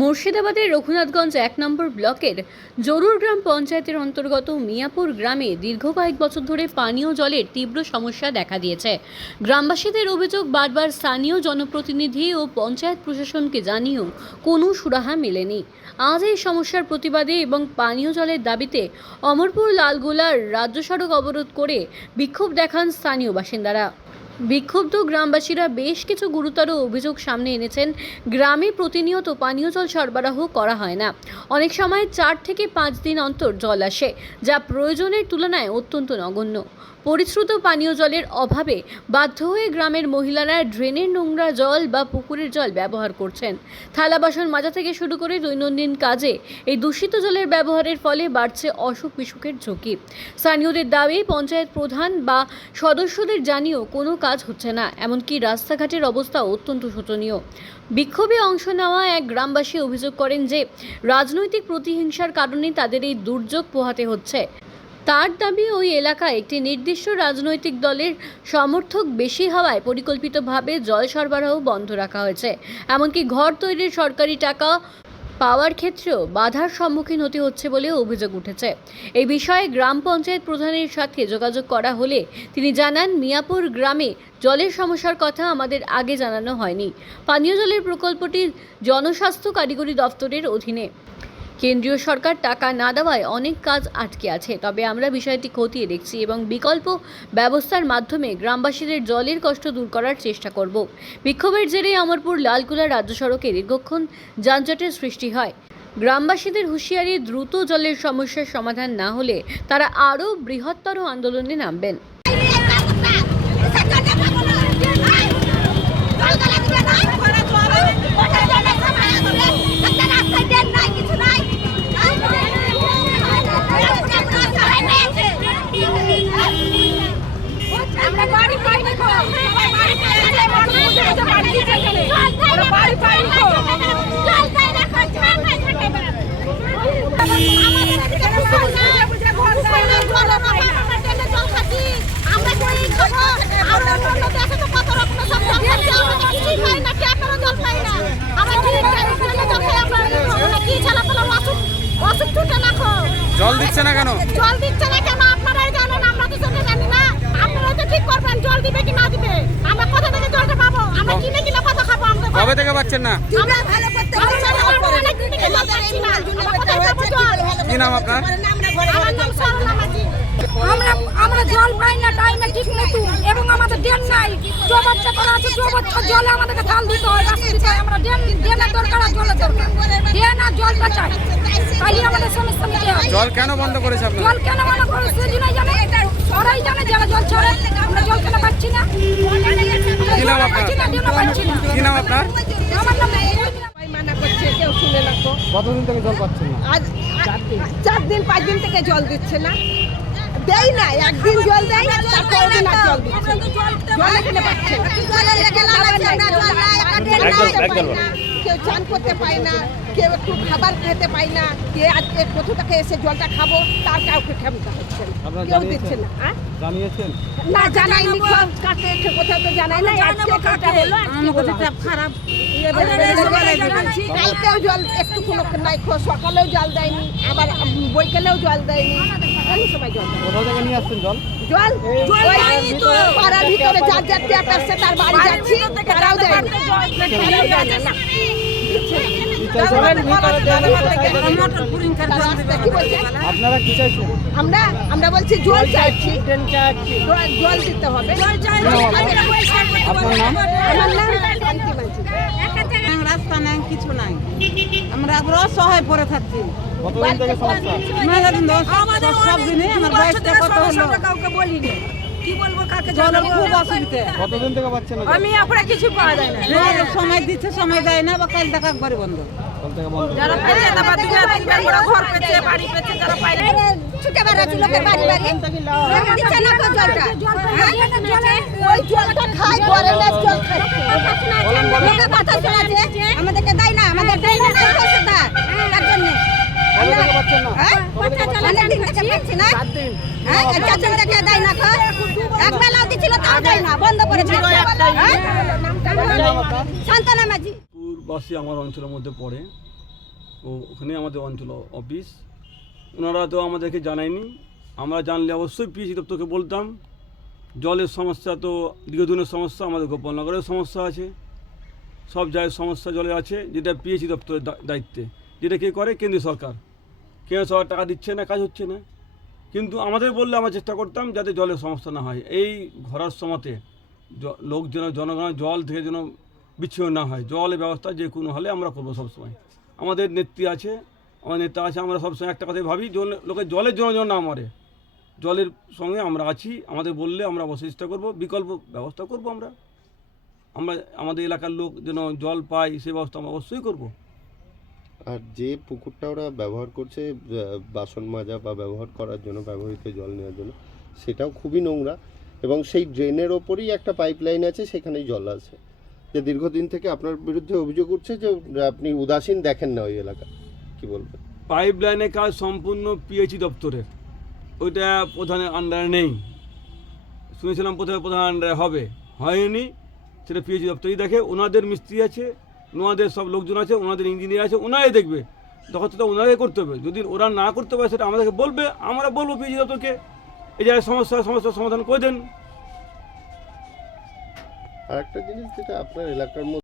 মুর্শিদাবাদের রঘুনাথগঞ্জ ১ নম্বর ব্লকের জরুর গ্রাম পঞ্চায়েতের অন্তর্গত মিয়াপুর গ্রামে দীর্ঘ কয়েক বছর ধরে পানীয় জলের তীব্র সমস্যা দেখা দিয়েছে। গ্রামবাসীদের অভিযোগ, বারবার স্থানীয় জনপ্রতিনিধি ও পঞ্চায়েত প্রশাসনকে জানিয়েও কোনো সুরাহা মেলেনি। আজ এই সমস্যার প্রতিবাদে এবং পানীয় জলের দাবিতে অমরপুর লালগোলার রাজ্য সড়ক অবরোধ করে বিক্ষোভ দেখান স্থানীয় বাসিন্দারা। বিক্ষুব্ধ গ্রামবাসীরা বেশ কিছু গুরুতর অভিযোগ সামনে এনেছেন। গ্রামে প্রতিনিয়ত পানীয় জল সরবরাহ করা হয় না, অনেক সময় 4 থেকে 5 দিন অন্তর জল আসে, যা প্রয়োজনের তুলনায় অত্যন্ত নগণ্য। পরিশ্রুত পানীয় জলের অভাবে বাধ্য হয়ে গ্রামের মহিলারা ড্রেনের নোংরা জল বা পুকুরের জল ব্যবহার করছেন। থালা বাসন মাজা থেকে শুরু করে দৈনন্দিন কাজে এই দূষিত জলের ব্যবহারের ফলে বাড়ছে অসুখ বিসুখের ঝুঁকি। স্থানীয়দের দাবি, পঞ্চায়েত প্রধান বা সদস্যদের জানিয়েও কোনো কাজ হচ্ছে না, এমনকি রাস্তাঘাটের অবস্থা অত্যন্ত শোচনীয়। বিক্ষোভে অংশ নেওয়া এক গ্রামবাসী অভিযোগ করেন যে রাজনৈতিক প্রতিহিংসার কারণে তাদের এই দুর্যোগ পোহাতে হচ্ছে। তার দাবি, ওই এলাকায় একটি নির্দিষ্ট রাজনৈতিক দলের সমর্থক বেশি হওয়ায় পরিকল্পিতভাবে জল সরবরাহ বন্ধ রাখা হয়েছে, এমনকি ঘর তৈরির সরকারি টাকা পাওয়ার ক্ষেত্রেও বাধার সম্মুখীন হতে হচ্ছে বলে অভিযোগ উঠেছে। এই বিষয়ে গ্রাম পঞ্চায়েত প্রধানের সাথে যোগাযোগ করা হলে তিনি জানান, মিয়াপুর গ্রামে জলের সমস্যার কথা আমাদের আগে জানানো হয়নি। পানীয় জলের প্রকল্পটি জনস্বাস্থ্য কারিগরি দপ্তরের অধীনে। কেন্দ্রীয় সরকার টাকা না দেওয়ায় অনেক কাজ আটকে আছে। তবে আমরা বিষয়টি খতিয়ে দেখছি এবং বিকল্প ব্যবস্থার মাধ্যমে গ্রামবাসীদের জলের কষ্ট দূর করার চেষ্টা করব। বিক্ষোভের জেরে অমরপুর লালগোলা রাজ্য সড়কে দীর্ঘক্ষণ যানজটের সৃষ্টি হয়। গ্রামবাসীদের হুঁশিয়ারি, দ্রুত জলের সমস্যার সমাধান না হলে তারা আরও বৃহত্তর আন্দোলনে নামবেন। জল দিচ্ছে না কেন? জল দিচ্ছে না কেন আপনারাই জানেন, আমরা তো সেটা জানি না। আপনারাই তো ঠিক করবেন জল দিবে কি না দিবে। আমরা কোথা থেকে জলটা পাবো? আমরা কিনে কিনে কত খাবো? আমরা কবে থেকে পাচ্ছেন না? আমরা ভালো করতে পারছি না, আমরা অনেক দিন থেকে জল পাচ্ছি না। আমরা কোথায় পাবো জল? কি নাম আপনার? আমার নাম সরলা মাঝি। আমরা জল পাই না টাইমে ঠিক মতো, এবং আমাদের ড্রেন নাই। চৌবাচ্চা করা আছে, চৌবাচ্চা জলে আমাদেরকে ঢাল দিতে হয়, রাস্তা দিতে হয়। আমরা ড্রেনের দরকার আর জলের দরকার। ড্রেন আর জলটা চাই, তাই আমাদের সমস্যা মিটে যাবে। জল কেন বন্ধ করেছে আপনারা? জল কেন বন্ধ করেছে সেদিনই জানে, সবাই জানে যারা জল ছাড়ে। আমরা জল কেন পাচ্ছি না? কি নাম আপনার? কি নাম আপনার? আমার নাম মানা করছে, কেউ শুনে না তো। কতদিন থেকে জল পাচ্ছেন না? আজ 4 দিন 5 দিন থেকে জল দিচ্ছে না, দেয় না। একদিন জল দেয়, তারপরে দিন আর জল দিচ্ছে না। জল এখানে পাচ্ছে না। কেউ চান করতে পায় না, কেউ একটু খাবার খেতে পায় না, কে আজকে কোথা থেকে এসে জলটা খাবো তার কাউকে ক্ষমতা হচ্ছে না, কেউ দিচ্ছে না। জানিয়েছেন? না জানাইনি, কাকে কোথাও তো জানাই না। আজকে কাটা হলো, খারাপ। কালকেও জল একটু কোনো নাই, সকালেও জল দেয়নি, আবার বৈকালেও জল দেয়নি, কোনো সময় জল দেয়নি। কোথা থেকে নিয়ে আসছেন জল? জল পাড়ার ভিতরে যার যার ট্যাপ আসছে তার বাড়ি যাচ্ছি, তারাও দেয়নি। আপনারা কি চাইছেন? আমরা বলছি জল চাইছি, জল দিতে হবে। আপনার নাম? আমার নাম শান্তি মাঝি। রাস্তা নাই, কিছু নাই, আমরা অসহায় পড়ে থাকছি। কতদিন থেকে সমস্যা? সব দিনে আমার বয়সটা কত হলো কাউকে বলিনি, কি বলবো কাকে জলের খুব অসুবিধা। কতদিন থেকে পাচ্ছেন না? আমি আপনারা কিছু পাওয়া যায় না। জল সময় দিচ্ছে, সময় দেয় না, বা কাল টাকা করে বন্ধ। জল থেকে বন্ধ। যারা পেয়েছে তারপর দুই তিনবার করে ঘর পেয়েছে, বাড়ি পেয়েছে, যারা পায় না ছুটে বেড়াচ্ছি লোকের বাড়ি বাড়ি, দিচ্ছে না তো জলটা। ওই জলটা খাই, গরমের জল খাই। লোকের কথা শোনাচ্ছে, আমাদেরকে দেয় না, আমাদের দেয় না, তার জন্য কবে থেকে পাচ্ছেন না? অনেক দিন থেকে পাচ্ছি না। চারজন থেকে দেয় না, এক বেলাও দিচ্ছিল তাও দেয় না, বন্ধ করেছে। কি নাম আপনার? শান্তনা মাঝি। বাসী আমার অঞ্চলের মধ্যে পড়ে। ওখানে আমাদের অঞ্চল অফিস, ওনারা তো আমাদেরকে জানায়নি। আমরা জানলে অবশ্যই পিএইচই দপ্তরকে বলতাম। জলের সমস্যা তো দীর্ঘদিনের সমস্যা, আমাদের গোপালনগরের সমস্যা আছে, সব জায়গায় সমস্যা জলের আছে, যেটা পিএইচই দপ্তরের দায়িত্বে। যেটা কে করে? কেন্দ্রীয় সরকার। কেন্দ্র সরকার টাকা দিচ্ছে না, কাজ হচ্ছে না। কিন্তু আমাদের বললে আমরা চেষ্টা করতাম যাতে জলের সমস্যা না হয়। এই ঘরার সময়তে লোক যেন জনগণের জল থেকে যেন বিচ্ছিন্ন না হয়, জলের ব্যবস্থা যে কোনো হলে আমরা করবো সবসময়। আমাদের নেত্রী আছে, আমার নেতা আছে, আমরা সবসময় একটা কথাই ভাবি, লোকের জলের জন্য যেন না মরে। জলের সঙ্গে আমরা আছি, আমাদের বললে আমরা অবশ্যই চেষ্টা করবো, বিকল্প ব্যবস্থা করবো। আমরা আমাদের এলাকার লোক যেন জল পায় সেই ব্যবস্থা আমরা অবশ্যই করবো। আর যে পুকুরটা ওরা ব্যবহার করছে বাসন মাজা বা ব্যবহার করার জন্য, ব্যবহৃত জল নেওয়ার জন্য, সেটাও খুবই নোংরা এবং সেই ড্রেনের ওপরই একটা পাইপ লাইন আছে, সেখানেই জল আছে। যে দীর্ঘদিন থেকে আপনার বিরুদ্ধে অভিযোগ উঠছে যে আপনি উদাসীন দেখেন না ওই এলাকা, কি বলবেন? পাইপ লাইনের কাজ সম্পূর্ণ পিএইচই দপ্তরের, ওইটা প্রধানের আন্ডারে নেই। শুনেছিলাম প্রধানের আন্ডারে হবে, হয়নি। সেটা পিএইচই দপ্তরই দেখে। ওনাদের মিস্ত্রি আছে, ওনাদের সব লোকজন আছে, ওনাদের ইঞ্জিনিয়ার আছে, ওনারাই দেখবে। তখন সেটা ওনারাই করতে হবে। যদি ওরা না করতে পারে সেটা আমাদেরকে বলবে, আমরা বলবো পিএইচই দপ্তরকে এই জায়গায় সমস্যার সমাধান করে দেন। আর একটা জিনিস যেটা আপনার এলাকার মধ্যে